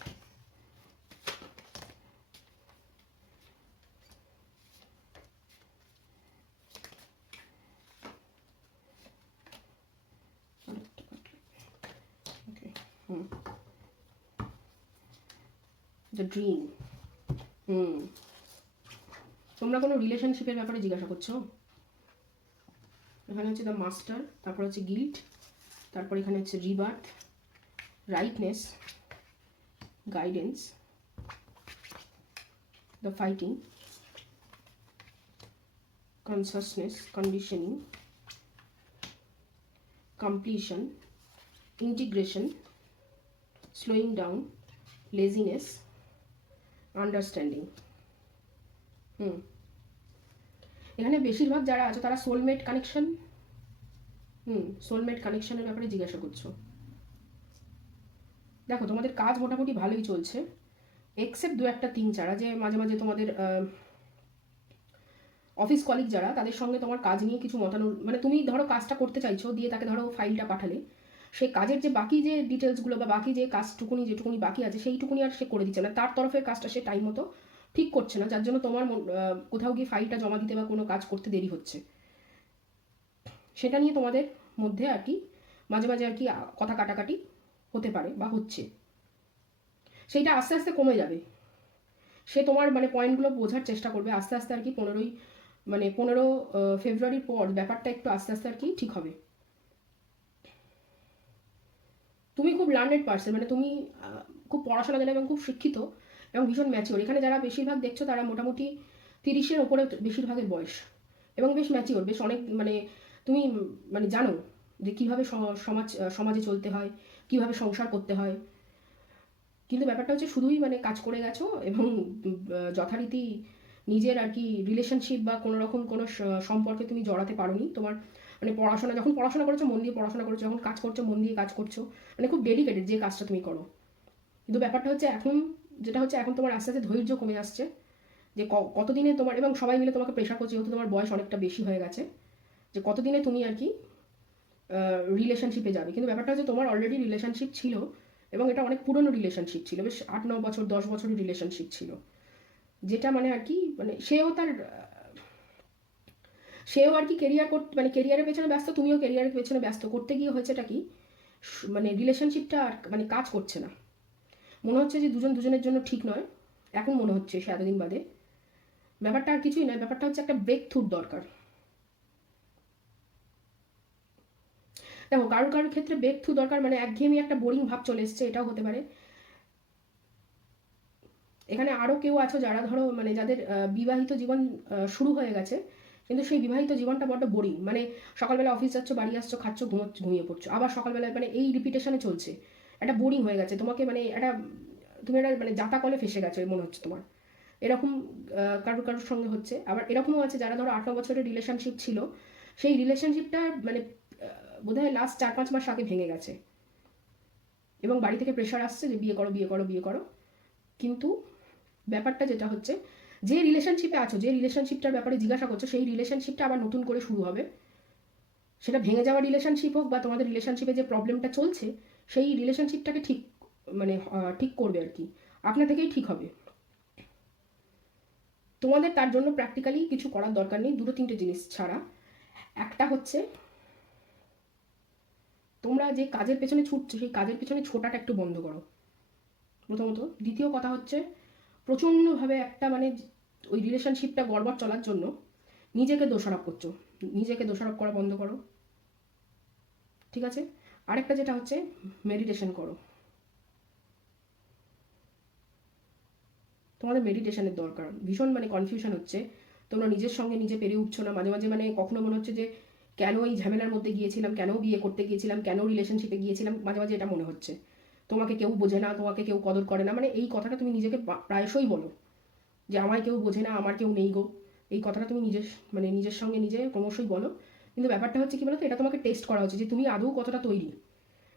দ্য ড্রিম। তোমরা কোনো রিলেশনশিপের ব্যাপারে জিজ্ঞাসা করছো। এখানে হচ্ছে দ্য মাস্টার, তারপর হচ্ছে গিল্ট, তারপর এখানে হচ্ছে rebirth, rightness, guidance, the fighting, consciousness, conditioning, completion, integration, slowing down, laziness, understanding. এখানে বেশিরভাগ যারা আছো তারা সোলমেট কানেকশন, সোলমেট কানেকশনের ব্যাপারে জিজ্ঞাসা করছো। দেখো তোমাদের কাজ মোটামুটি ভালোই চলছে, এক্সেপ্ট 2-1 ছাড়া, যে মাঝে মাঝে তোমাদের অফিস কলিগ যারা, তাদের সঙ্গে তোমার কাজ নিয়ে কিছু মতানো, মানে তুমি ধরো কাজটা করতে চাইছো, দিয়ে তাকে ধরো ফাইলটা পাঠালে, সেই কাজের যে বাকি যে ডিটেলসগুলো বা বাকি যে যেটুকুনি বাকি আছে সেইটুকুনি আর সে করে দিচ্ছে না, তার তরফের কাজটা সে টাইম মতো ঠিক করছে না, যার জন্য তোমার কোথাও গিয়ে ফাইলটা জমা দিতে বা কোনো কাজ করতে দেরি হচ্ছে। সেটা নিয়ে তোমাদের মধ্যে আর কি মাঝে মাঝে আর কি কথা কাটাকাটি হতে পারে বা হচ্ছে, সেইটা আস্তে আস্তে কমে যাবে। সে তোমার মানে পয়েন্টগুলো বোঝার চেষ্টা করবে আস্তে আস্তে আর কি। 15 ফেব্রুয়ারির পর ব্যাপারটা একটু আস্তে আস্তে আর কি ঠিক হবে। তুমি খুব লার্নেড পার্সন, মানে তুমি খুব পড়াশোনা জানো এবং খুব শিক্ষিত এবং ভীষণ ম্যাচিওর। এখানে যারা বেশিরভাগ দেখছো তারা মোটামুটি 30-এর ওপরে বেশিরভাগের বয়স, এবং বেশ ম্যাচিওর, বেশ অনেক মানে তুমি মানে জানো যে কীভাবে সমাজে চলতে হয়, কীভাবে সংসার করতে হয়। কিন্তু ব্যাপারটা হচ্ছে শুধুই মানে কাজ করে গেছো এবং যথারীতি নিজের আর কি রিলেশনশিপ বা কোনো রকম কোনো সম্পর্কে তুমি জড়াতে পারোনি। তোমার মানে যখন পড়াশোনা করেছো মন দিয়ে পড়াশোনা করেছো, যখন কাজ করছো মন দিয়ে কাজ করছো, মানে খুব ডেডিকেটেড যে কাজটা তুমি করো। কিন্তু ব্যাপারটা হচ্ছে এখন যেটা হচ্ছে, এখন তোমার আস্তে আস্তে ধৈর্য কমে আসছে, যে কতদিনে তোমার, এবং সবাই মিলে তোমাকে প্রেশার করছে যেহেতু তোমার বয়স অনেকটা বেশি হয়ে গেছে, যে কতদিনে তুমি আর কি রিলেশনশিপে যাবে। কিন্তু ব্যাপারটা হচ্ছে তোমার অলরেডি রিলেশনশিপ ছিল, এবং এটা অনেক পুরনো রিলেশনশিপ ছিল, বেশ 8-9 বছর 10 বছরের রিলেশনশিপ ছিল, যেটা মানে আর কি মানে সেও আর কি কেরিয়ার করতে মানে কেরিয়ারের পেছনে ব্যস্ত, তুমিও কেরিয়ারের পেছনে ব্যস্ত। করতে গিয়ে হয়েছেটা কি, মানে রিলেশনশিপটা মানে কাজ করছে না। মনে হচ্ছে যে দুজন দুজনের জন্য ঠিক নয়, এখন মনে হচ্ছে সে এতদিন বাদে। ব্যাপারটা আর কিছুই নয়, ব্যাপারটা হচ্ছে একটা ব্রেক থ্রুর দরকার। দেখো কারোর কারোর ক্ষেত্রে ব্রেক থ্রু দরকার, মানে একঘেয়েমি একটা বোরিং ভাব চলে এসছে, এটাও হতে পারে। এখানে আরও কেউ আছো যারা ধরো মানে যাদের বিবাহিত জীবন শুরু হয়ে গেছে, কিন্তু সেই বিবাহিত জীবনটা বড্ড বোরিং। মানে সকালবেলা অফিস যাচ্ছ, বাড়ি আসছো, খাচ্ছ, ঘুমিয়ে পড়ছো, আবার সকালবেলায় মানে এই রিপিটেশনে চলছে। একটা বোরিং হয়ে গেছে তোমাকে, মানে তুমি একটা মানে জাতা কলে ফেসে গেছো মনে হচ্ছে তোমার। এরকম কারোর কারোর সঙ্গে হচ্ছে। আবার এরকমও আছে যারা ধরো 8-9 বছরের রিলেশনশিপ ছিল, সেই রিলেশনশিপটা মানে বোধহয় লাস্ট 4-5 মাস আগে ভেঙে গেছে, এবং বাড়ি থেকে প্রেশার আসছে যে বিয়ে করো বিয়ে করো বিয়ে করো। কিন্তু ব্যাপারটা যেটা হচ্ছে, যে রিলেশনশিপে আছো, যে রিলেশনশিপটার ব্যাপারে জিজ্ঞাসা করছো, সেই রিলেশনশিপটা আবার নতুন করে শুরু হবে। সেটা ভেঙে যাওয়া রিলেশনশিপ হোক বা তোমাদের রিলেশনশিপে যে প্রবলেমটা চলছে, সেই রিলেশনশিপটাকে ঠিক মানে ঠিক করবে আর কি, আপনা থেকেই ঠিক হবে। তোমাদের তার জন্য প্র্যাকটিক্যালি কিছু করার দরকার নেই, 2-3টে জিনিস ছাড়া। একটা হচ্ছে তোমরা যে কাজের পেছনে ছুটছো, সেই কাজের পেছনে ছোটাটা একটু বন্ধ করো প্রথমত। দ্বিতীয় কথা হচ্ছে, প্রচণ্ডভাবে একটা মানে ওই রিলেশনশিপটা গড়বড় চলার জন্য নিজেকে দোষারোপ করছো, নিজেকে দোষারোপ করা বন্ধ করো, ঠিক আছে? আরেকটা যেটা হচ্ছে, মেডিটেশন করো। তোমাদের মেডিটেশনের দরকার, ভীষণ মানে কনফিউশন হচ্ছে, তোমরা নিজের সঙ্গে নিজে পেরে উঠছো না। মাঝে মাঝে মানে কখনো মনে হচ্ছে যে কেন এই ঝামেলার মধ্যে গিয়েছিলাম, কেন বিয়ে করতে গিয়েছিলাম, কেন রিলেশনশিপে গিয়েছিলাম, মাঝে মাঝে এটা মনে হচ্ছে। তোমাকে কেউ বোঝে না, তোমাকে কেউ কদর করে না, মানে এই কথাটা তুমি নিজেকে প্রায়শই বলো যে আমায় কেউ বোঝে না, আমার কেউ নেই গো। এই কথাটা তুমি নিজের সঙ্গে নিজে ক্রমশই বলো। কিন্তু ব্যাপারটা হচ্ছে কি বলতো, এটা তোমাকে টেস্ট করা হচ্ছে যে তুমি আদৌ কতটা তৈরি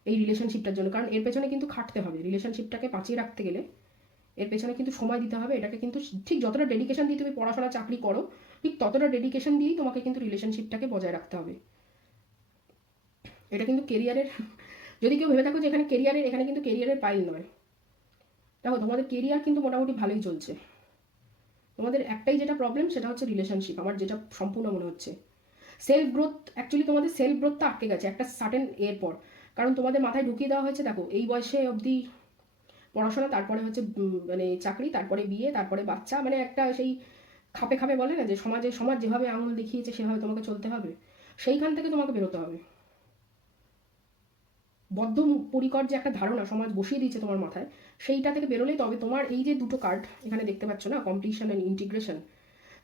এই রিলেশনশিপটার জন্য। কারণ এর পেছনে কিন্তু খাটতে হবে, রিলেশনশিপটাকে বাঁচিয়ে রাখতে গেলে এর পেছনে কিন্তু সময় দিতে হবে। এটাকে কিন্তু ঠিক যতটা ডেডিকেশন দিয়ে তুমি পড়াশোনা চাকরি করো, ঠিক ততটা ডেডিকেশন দিয়েই তোমাকে কিন্তু রিলেশনশিপটাকে বজায় রাখতে হবে। এটা কিন্তু কেরিয়ারের, যদি কেউ ভেবে থাকো যে এখানে কিন্তু কেরিয়ারের পাইল নয়। দেখো তোমাদের কেরিয়ার কিন্তু মোটামুটি ভালোই চলছে, তোমাদের একটাই যেটা প্রবলেম সেটা হচ্ছে রিলেশনশিপ, আমার যেটা সম্পূর্ণ মনে হচ্ছে। সেলফ গ্রোথ, অ্যাকচুয়ালি তোমাদের সেলফ গ্রোথটা আটকে গেছে একটা সার্টেন এর পর। কারণ তোমাদের মাথায় ঢুকিয়ে দেওয়া হয়েছে, দেখো এই বয়সে অবধি পড়াশোনা, তারপরে হচ্ছে মানে চাকরি, তারপরে বিয়ে, তারপরে বাচ্চা, মানে একটা সেই খাপে খাপে বলে না যে সমাজ যেভাবে আঙুল দেখিয়েছে সেভাবে তোমাকে চলতে হবে। সেইখান থেকে তোমাকে বেরোতে হবে। বদ্ধ পরিকর যে একটা ধারণা সমাজ বসিয়ে দিয়েছে তোমার মাথায়, সেইটা থেকে বেরোলেই তবে তোমার এই যে দুটো কার্ড এখানে দেখতে পাচ্ছ না, কম্পিটিশন অ্যান্ড ইন্টিগ্রেশন,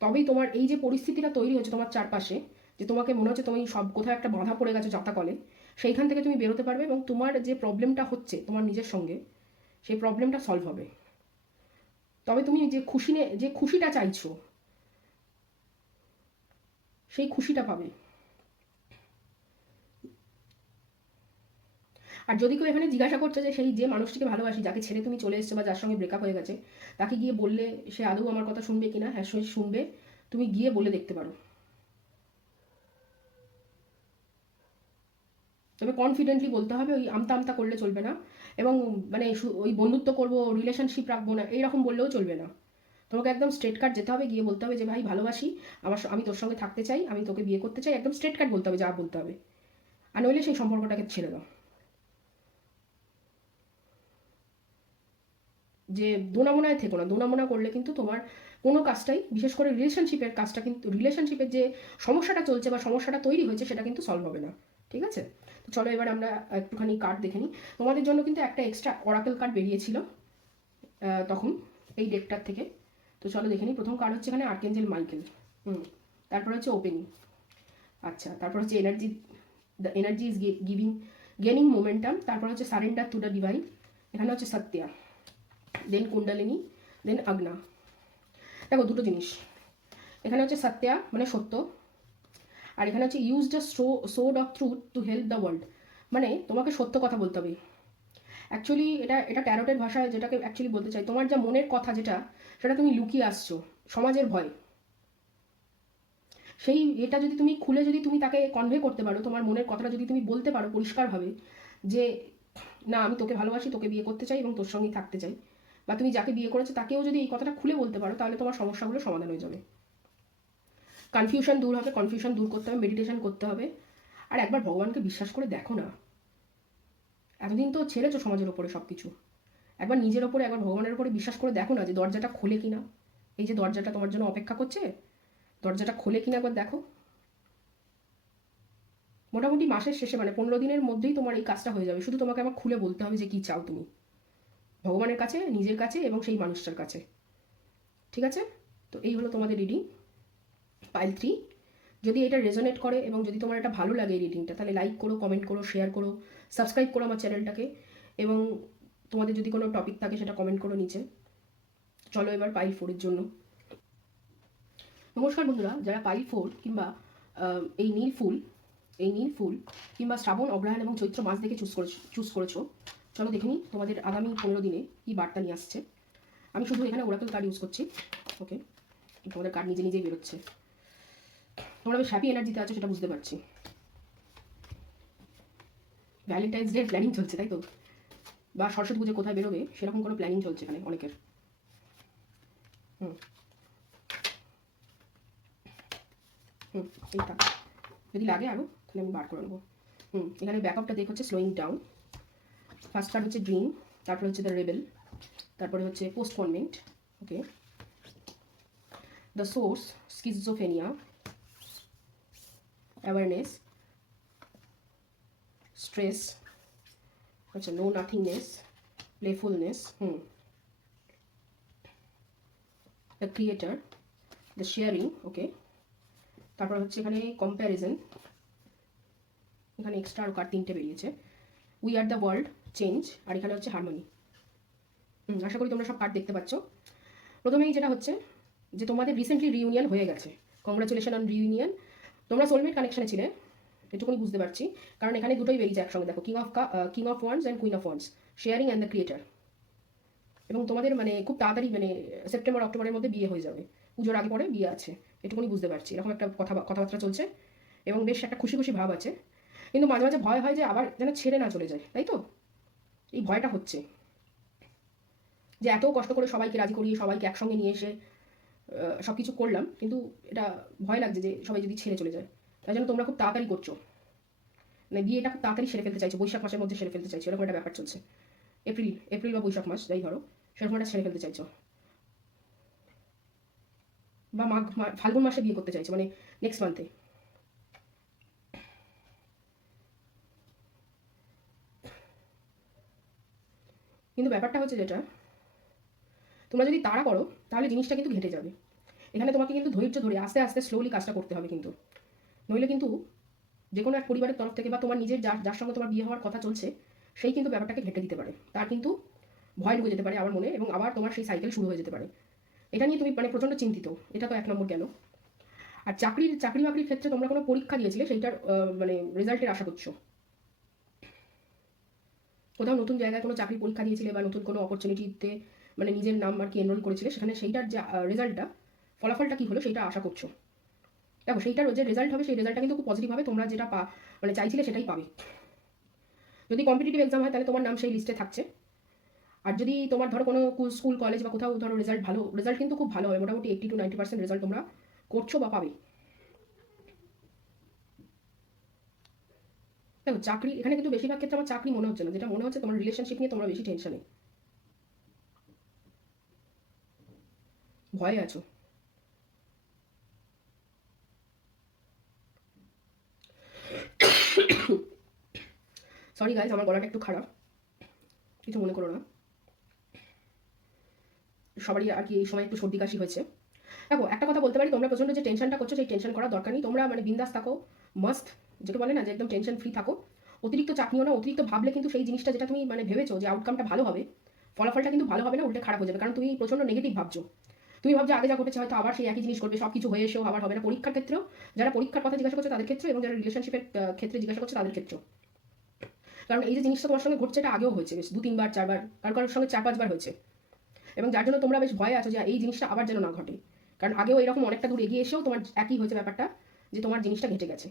তবেই তোমার এই যে পরিস্থিতিটা তৈরি হচ্ছে তোমার চারপাশে, যে তোমাকে মনে হচ্ছে তুমি সব কোথাও একটা বাঁধা পড়ে গেছো জাতাকলে, সেইখান থেকে তুমি বেরোতে পারবে, এবং তোমার যে প্রবলেমটা হচ্ছে তোমার নিজের সঙ্গে, সেই প্রবলেমটা সলভ হবে। তবে তুমি যে খুশিটা চাইছো, সেই খুশিটা পাবে। আর যদি কেউ এখানে জিজ্ঞাসা করছে যে সেই যে মানুষটিকে ভালোবাসি, যাকে ছেড়ে তুমি চলে এসছো বা যার সঙ্গে ব্রেকআপ হয়ে গেছে, তাকে গিয়ে বললে সে আদৌ আমার কথা শুনবে কিনা, হ্যাঁ সে শুনবে, তুমি গিয়ে বলে দেখতে পারো। তবে কনফিডেন্টলি বলতে হবে, ওই আমতা আমতা করলে চলবে না। এবং মানে ওই বন্ধুত্ব করবো, রিলেশনশিপ রাখবো না, এইরকম বললেও চলবে না। তোমাকে একদম স্ট্রেট কাট যেতে হবে, গিয়ে বলতে হবে যে ভাই ভালোবাসি, আমি তোর সঙ্গে থাকতে চাই, আমি তোকে বিয়ে করতে চাই, একদম স্ট্রেট কাট বলতে হবে, যা বলতে হবে। আর নইলে সেই সম্পর্কটাকে ছেড়ে দাও। যে দোনামোনায় থেকো না, দোনামোনা করলে কিন্তু তোমার কোনো কাজটাই, বিশেষ করে রিলেশনশিপের কাজটা, কিন্তু রিলেশনশিপের যে সমস্যাটা চলছে বা সমস্যাটা তৈরি হয়েছে সেটা কিন্তু সলভ হবে না। ঠিক আছে, তো চলো এবার আমরা একটুখানি কার্ড দেখে নিই। তোমাদের জন্য কিন্তু একটা এক্সট্রা অরাকেল কার্ড বেরিয়েছিল তখন এই ডেকটার থেকে। তো চলো দেখে নিই। প্রথম কার্ড হচ্ছে এখানে আর্কেঞ্জেল মাইকেল। তারপর হচ্ছে ওপেনিং। আচ্ছা, তারপর হচ্ছে energy, the energy is giving gaining momentum. তারপর হচ্ছে সারেন্ডার টু দ্য ডিভাইন, এখানে হচ্ছে সত্যা, দেন কুণ্ডলিনী, দেন আগ্না। দেখো দুটো জিনিস, এখানে হচ্ছে সত্যা মানে সত্য, আর এখানে হচ্ছে use the sword of truth to help the world, মানে তোমাকে সত্য কথা বলতে হবে। অ্যাকচুয়ালি এটা এটা ট্যারোটের ভাষায় যেটাকে অ্যাকচুয়ালি বলতে চাই, তোমার যা মনের কথা যেটা, সেটা তুমি লুকিয়ে আসছো সমাজের ভয়। সেই এটা যদি তুমি খুলে, যদি তুমি তাকে কনভে করতে পারো, তোমার মনের কথাটা যদি তুমি বলতে পারো পরিষ্কারভাবে, যে না আমি তোকে ভালোবাসি, তোকে বিয়ে করতে চাই এবং তোর সঙ্গেই থাকতে চাই, বা তুমি যাকে বিয়ে করেছো তাকেও যদি এই কথাটা খুলে বলতে পারো, তাহলে তোমার সমস্যাগুলো সমাধান হয়ে যাবে। কনফিউশন দূর হবে, কনফিউশন দূর করতে হবে, মেডিটেশন করতে হবে, আর একবার ভগবানকে বিশ্বাস করে দেখো না। এতদিন তো ছেড়েছো সমাজের ওপরে সব কিছু, একবার নিজের ওপরে, একবার ভগবানের ওপরে বিশ্বাস করে দেখো না যে দরজাটা খোলে কিনা। এই যে দরজাটা তোমার জন্য অপেক্ষা করছে, দরজাটা খোলে কিনা একবার দেখো। মোটামুটি মাসের শেষে মানে 15 দিনের মধ্যেই তোমার এই কাজটা হয়ে যাবে। শুধু তোমাকে আবার খুলে বলতে হবে যে কী চাও তুমি, ভগবানের কাছে, নিজের কাছে এবং সেই মানুষটার কাছে। ঠিক আছে, তো এই হলো তোমাদের রিডিং পাইল 3। যদি এটা রেজোনেট করে এবং যদি তোমার এটা ভালো লাগে এই রিডিংটা, তাহলে লাইক করো, কমেন্ট করো, শেয়ার করো, সাবস্ক্রাইব করো আমার চ্যানেলটাকে, এবং তোমাদের যদি কোনো টপিক থাকে সেটা কমেন্ট করো নিচে। চলো এবার পাইল 4-এর জন্য। নমস্কার বন্ধুরা, যারা পাইল 4 কিংবা এই নীল ফুল, কিংবা শ্রাবণ, অগ্রহায়ণ এবং চৈত্র মাস দেখে চুজ করেছো, চলো দেখে নিই তোমাদের আগামী 15 দিনে কী বার্তা নিয়ে আসছে। আমি শুধু এখানে ওরাকেল কার্ড ইউজ করছি। ওকে, তোমাদের কার্ড নিজে নিজেই বেরোচ্ছে। তোমরা বেশ হ্যাপি এনার্জিতে আছো সেটা বুঝতে পারছি। ভ্যালেন্টাইন্স ডে প্ল্যানিং চলছে তাই তো, বা সরস্বতী পুজো কোথায় বেরোবে সেরকম কোনো প্ল্যানিং চলছে এখানে অনেকের। এইটা যদি লাগে আরও তাহলে আমি বার করে নেবো। এখানে ব্যাকআপটা দেখ হচ্ছে স্লোয়িং ডাউন, ফার্স্ট কার্ড হচ্ছে ড্রিম, তারপরে হচ্ছে দ্য রেবেল, তারপরে হচ্ছে postponement. Okay, the source, schizophrenia, awareness, stress, আচ্ছা no nothingness, playfulness, the creator, the sharing. Okay, তারপর হচ্ছে এখানে কম্প্যারিজন, এখানে এক্সট্রা আরও কার্ড 3টে বেরিয়েছে। We are the world, change, আর এখানে হচ্ছে হারমোনি। আশা করি তোমরা সব কার্ড দেখতে পাচ্ছ। প্রথমেই যেটা হচ্ছে যে তোমাদের রিসেন্টলি রিউনিয়ন হয়ে গেছে, কংগ্রাচুলেশন অন রিউনিয়ন। তোমরা সোলমেট কানেকশনে ছিলে, এটুকুনি বুঝতে পারছি, কারণ এখানে দুটোই বেরিয়েছে একসঙ্গে। দেখো king of wands and queen of wands, sharing and the creator. এবং তোমাদের মানে খুব তাড়াতাড়ি মানে সেপ্টেম্বর অক্টোবরের মধ্যে বিয়ে হয়ে যাবে, পুজোর আগে পরে বিয়ে আছে, এটুকুনি বুঝতে পারছি। এরকম একটা কথাবার্তা চলছে এবং বেশ একটা খুশি খুশি ভাব আছে। কিন্তু মাঝে মাঝে ভয় হয় যে আবার যেন ছেড়ে না চলে যায়, তাই তো এই ভয়টা হচ্ছে যে এত কষ্ট করে সবাইকে রাজি করিয়ে সবাইকে একসঙ্গে নিয়ে এসে সব কিছু করলাম, কিন্তু এটা ভয় লাগছে যে সবাই যদি ছেড়ে চলে যায়। তাই জন্য তোমরা খুব তাড়াতাড়ি করছো, মানে বিয়েটা খুব তাড়াতাড়ি সেরে ফেলতে চাইছো, বৈশাখ মাসের মধ্যে সেরে ফেলতে চাইছো, এরকম একটা ব্যাপার চলছে। এপ্রিল বা বৈশাখ মাস যাই ধরো, সেরকম একটা সেরে ফেলতে চাইছো, বা ফাল্গুন মাসে বিয়ে করতে চাইছো, মানে নেক্সট মান্থে। কিন্তু ব্যাপারটা হচ্ছে যেটা, তোমরা যদি তাড়া করো তাহলে জিনিসটা কিন্তু ঘেটে যাবে। এখানে তোমাকে কিন্তু ধৈর্য ধরে আস্তে আস্তে স্লোলি কাজটা করতে হবে, কিন্তু নইলে কিন্তু যে কোনো এক পরিবারের তরফ থেকে বা তোমার নিজের যার সঙ্গে তোমার বিয়ে হওয়ার কথা চলছে, সেই কিন্তু ব্যাপারটাকে ঘেটে দিতে পারে, তার কিন্তু ভয় ঢুকে যেতে পারে আমার মনে, এবং আবার তোমার সেই সাইকেল শুরু হয়ে যেতে পারে। এটা নিয়ে তুমি মানে প্রচণ্ড চিন্তিত, এটা তো 1 নম্বর গেল। আর চাকরি বাকরির ক্ষেত্রে তোমরা কোনো পরীক্ষা দিয়েছিলে, সেইটার মানে রেজাল্টের আশা করছো। কোথাও নতুন জায়গায় কোনো চাকরি পরীক্ষা দিয়েছিলে বা নতুন কোনো অপরচুনিটিতে মানে নিজের নাম আর কি এনরোল করেছিলে, সেখানে সেইটার যে রেজাল্টটা, ফলাফলটা কী হলো সেইটা আশা করছো। দেখো সেইটার যে রেজাল্ট হবে সেই রেজাল্টটা কিন্তু খুব পজিটিভ হবে, তোমরা যেটা মানে চাইছিলে সেটাই পাবে। যদি কম্পিটিটিভ এক্সাম হয় তাহলে তোমার নাম সেই লিস্টে থাকছে। আর যদি তোমার ধরো কোনো স্কুল কলেজ বা কোথাও ধরো রেজাল্ট কিন্তু খুব ভালো হবে, মোটামুটি 80 to 90% রেজাল্ট তোমরা করছো বা পাবে। দেখো চাকরি, এখানে কিন্তু বেশিরভাগ ক্ষেত্রে আমার চাকরি মনে হচ্ছে না, যেটা মনে হচ্ছে তোমার রিলেশনশিপ নিয়ে তোমরা বেশি টেনশনে, ভয়ে আছো। সরি গাইজ, আমার গলাটা একটু খারাপ, কিছু মনে করো না। সবারই আর কি এই সময় একটু সর্দি কাশি হয়েছে। দেখো একটা কথা বলতে পারি, তোমরা প্রচন্ড যে টেনশনটা করছো সেই টেনশন করার দরকার নেই। তোমরা মানে বিন্দাস থাকো, মাস্ট, যেটা বলে না যে একদম টেনশন ফ্রি থাকো। অতিরিক্ত চাপ নিও না, অতিরিক্ত ভাবলে কিন্তু সেই জিনিসটা যেটা তুমি মানে ভেবেছো যে আউটকামটা ভালো হবে, ফলাফলটা কিন্তু ভালো হবে না, উল্টে খারাপ হয়ে যাবে, কারণ তুমি প্রচন্ড নেগেটিভ ভাবছো। তুমি ভাবছো আগে যা ঘটেছে হয়তো আবার সেই একই জিনিস করবে, সব কিছু হয়ে এসেও আবার হবে না। পরীক্ষার ক্ষেত্রেও, যারা পরীক্ষার কথা জিজ্ঞাসা করছো তাদের ক্ষেত্রে, এবং যারা রিলেশনশিপের ক্ষেত্রে জিজ্ঞাসা করছো তাদের ক্ষেত্রেও। কারণ এই যে জিনিসটা তোমার সঙ্গে ঘটছে, এটা আগেও হয়েছে বেশ 2-3 বার 4 বার, কারোর সঙ্গে 4-5 বার হয়েছে, এবং যার জন্য তোমরা বেশ ভয়ে আছো যে এই জিনিসটা আবার যেন না ঘটে। কারণ আগেও এরকম অনেকটা দূর এগিয়ে এসেও তোমার একই হয়েছে ব্যাপারটা, যে তোমার জিনিসটা ঘটে গেছে।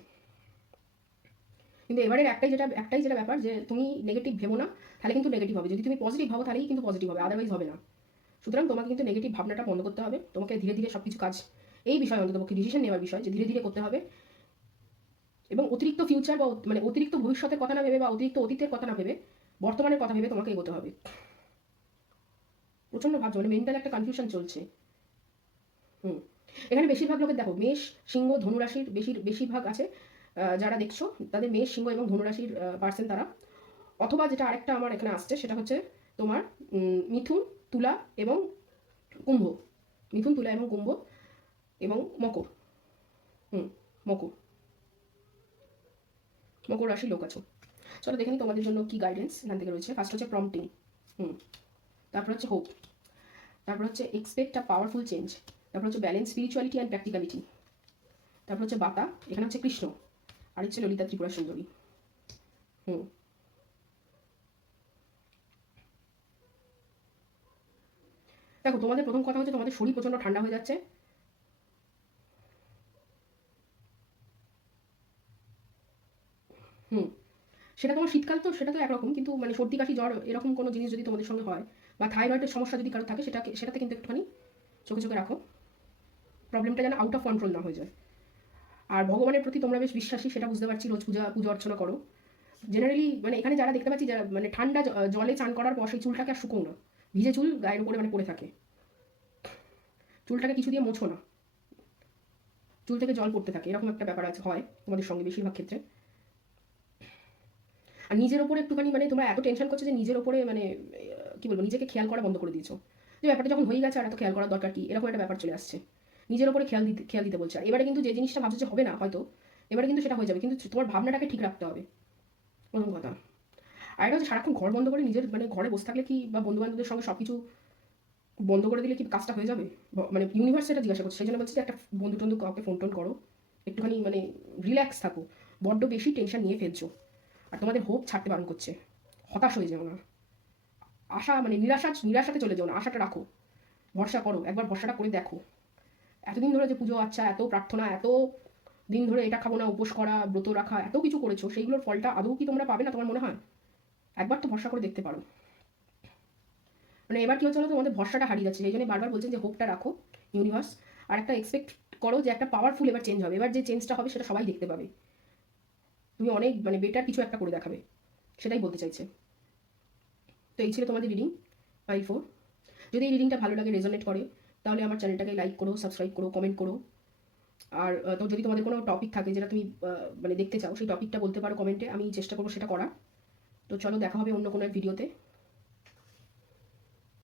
কিন্তু এবারের একটাই যেটা ব্যাপার, যে তুমি নেগেটিভ ভেবো না, তাহলে কিন্তু নেগেটিভ হবে। যদি তুমি পজিটিভ ভাবো তাহলেই কিন্তু পজিটিভ হবে, আদারওয়াইজ হবে না। সুতরাং তোমাকে কিন্তু নেগেটিভ ভাবনাটা বন্ধ করতে হবে, তোমাকে ধীরে ধীরে সব কিছু কাজ, এই বিষয়ে অন্ততপক্ষে ডিসিশন নেওয়ার বিষয়, যে ধীরে ধীরে করতে হবে, এবং অতিরিক্ত ফিউচার বা মানে অতিরিক্ত ভবিষ্যতের কথা না ভেবে বা অতিরিক্ত অতীতের কথা না ভেবে বর্তমানের কথা ভেবে তোমাকে এগোতে হবে। প্রচন্ড ভাবছো, মানে মেন্টাল একটা কনফিউশন চলছে। হুম, এখানে বেশিরভাগ লোকের দেখো মেষ, সিংহ, ধনুরাশির বেশিরভাগ আছে, যারা দেখছো তাদের মেষ, সিংহ এবং ধনুরাশির পার্সেন্ট তারা। অথবা যেটা আরেকটা আমার এখানে আসছে সেটা হচ্ছে তোমার মিথুন, তুলা এবং কুম্ভ। মিথুন, তুলা এবং কুম্ভ এবং মকর। হুম, মকর, মকর রাশির লোক আছো। চলো দেখে নিই তোমাদের জন্য কি গাইডেন্স এখান থেকে রয়েছে। ফার্স্ট হচ্ছে প্রম্পটিং, হুম, তারপর হচ্ছে হোপ, তারপর হচ্ছে এক্সপেক্ট আ পাওয়ারফুল চেঞ্জ, তারপর হচ্ছে ব্যালেন্স স্পিরিচুয়ালিটি অ্যান্ড প্র্যাকটিক্যালিটি, তারপর হচ্ছে বাতা, এখানে হচ্ছে কৃষ্ণ, আর হচ্ছে ললিতা ত্রিপুরা সুন্দরী। হুম, দেখো তোমাদের প্রথম কথা হচ্ছে তোমাদের শরীর প্রচন্ড ঠান্ডা হয়ে যাচ্ছে। হুম, সেটা তোমার শীতকাল তো সেটা তো একরকম, কিন্তু মানে সর্দি কাশি জ্বর এরকম কোনো জিনিস যদি তোমাদের সঙ্গে হয়, বা থাইরয়েডের সমস্যা যদি কারো থাকে, সেটাতে কিন্তু একটুখানি চোখে চোখে রাখো, প্রবলেমটা যেন আউট অফ কন্ট্রোল না হয়ে যায়। আর ভগবানের প্রতি তোমরা বেশ বিশ্বাসী, সেটা বুঝতে পারছি, রোজ পুজো অর্চনা করো। জেনারেলি মানে এখানে যারা দেখতে পাচ্ছি, যারা মানে ঠান্ডা জলে চান করার পর সেই চুলটাকে আর শুকো না, ভিজে চুল গায়ের উপরে মানে পড়ে থাকে, চুলটাকে কিছু দিয়ে মোছো না, চুল থেকে জল পড়তে থাকে, এরকম একটা ব্যাপার আছে, হয় তোমাদের সঙ্গে বেশিরভাগ ক্ষেত্রে। আর নিজের ওপরে একটুখানি মানে তোমরা এত টেনশন করছো যে নিজের ওপরে মানে কি বলবো, নিজেকে খেয়াল করা বন্ধ করে দিয়েছো, যে ব্যাপারটা যখন হয়ে গেছে আর এত খেয়াল করার দরকার কি, এরকম একটা ব্যাপার চলে আসছে। নিজের ওপরে খেয়াল দিতে বলছে। আর এবারে কিন্তু যে জিনিসটা ভাবছো যে হবে না হয়তো, এবারে কিন্তু সেটা হয়ে যাবে, কিন্তু তোমার ভাবনাটাকে ঠিক রাখতে হবে, প্রথম কথা। আর এটা হচ্ছে সারাক্ষণ ঘর বন্ধ করে নিজের মানে ঘরে বসে থাকলে কি, বা বন্ধু বান্ধবদের সঙ্গে সব কিছু বন্ধ করে দিলে কি কাজটা হয়ে যাবে? মানে ইউনিভার্স সেটা জিজ্ঞাসা করছে, সেই জন্য বলছি যে একটা বন্ধু টন্ধু কাউকে ফোন টোন করো, একটুখানি মানে রিল্যাক্স থাকো, বড্ড বেশি টেনশন নিয়ে ফেলছো। আর তোমাদের হোপ ছাড়তে বারণ করছে, হতাশ হয়ে যাও না, আশা মানে নিরাশাতে চলে যাও না, আশাটা রাখো, ভরসা করো, একবার ভরসাটা করে দেখো। এতদিন ধরে যে পুজো আচ্ছা, এত প্রার্থনা, এত দিন ধরে এটা খাবো না, উপোস করা, ব্রত রাখা, এত কিছু করেছো, সেইগুলোর ফলটা আদৌ কি তোমরা পাবে না তোমার মনে হয়? একবার তো ভরসা করে দেখতে পারো। মানে এবার কি হচ্ছে বলো, তোমাদের ভরসাটা হারিয়ে যাচ্ছে, সেই জন্য বারবার বলছেন যে হোপটা রাখো, ইউনিভার্স, আর একটা এক্সপেক্ট করো যে একটা পাওয়ারফুল এবার চেঞ্জ হবে, এবার যে চেঞ্জটা হবে সেটা সবাই দেখতে পাবে, তুমি অনেক মানে বেটার কিছু একটা করে দেখাবে, সেটাই বলতে চাইছে। তো এই ছিল তোমাদের রিডিং 5-4। যদি এই রিডিংটা ভালো লাগে, রেজোনেট করে, তাহলে আমার চ্যানেলটাকে লাইক করো, সাবস্ক্রাইব করো, কমেন্ট করো। আর তো যদি তোমাদের কোনো টপিক থাকে যেটা তুমি মানে দেখতে চাও, সেই টপিকটা বলতে পারো কমেন্টে, আমি চেষ্টা করবো সেটা করার। তো চলো দেখা হবে অন্য কোনো এক ভিডিওতে।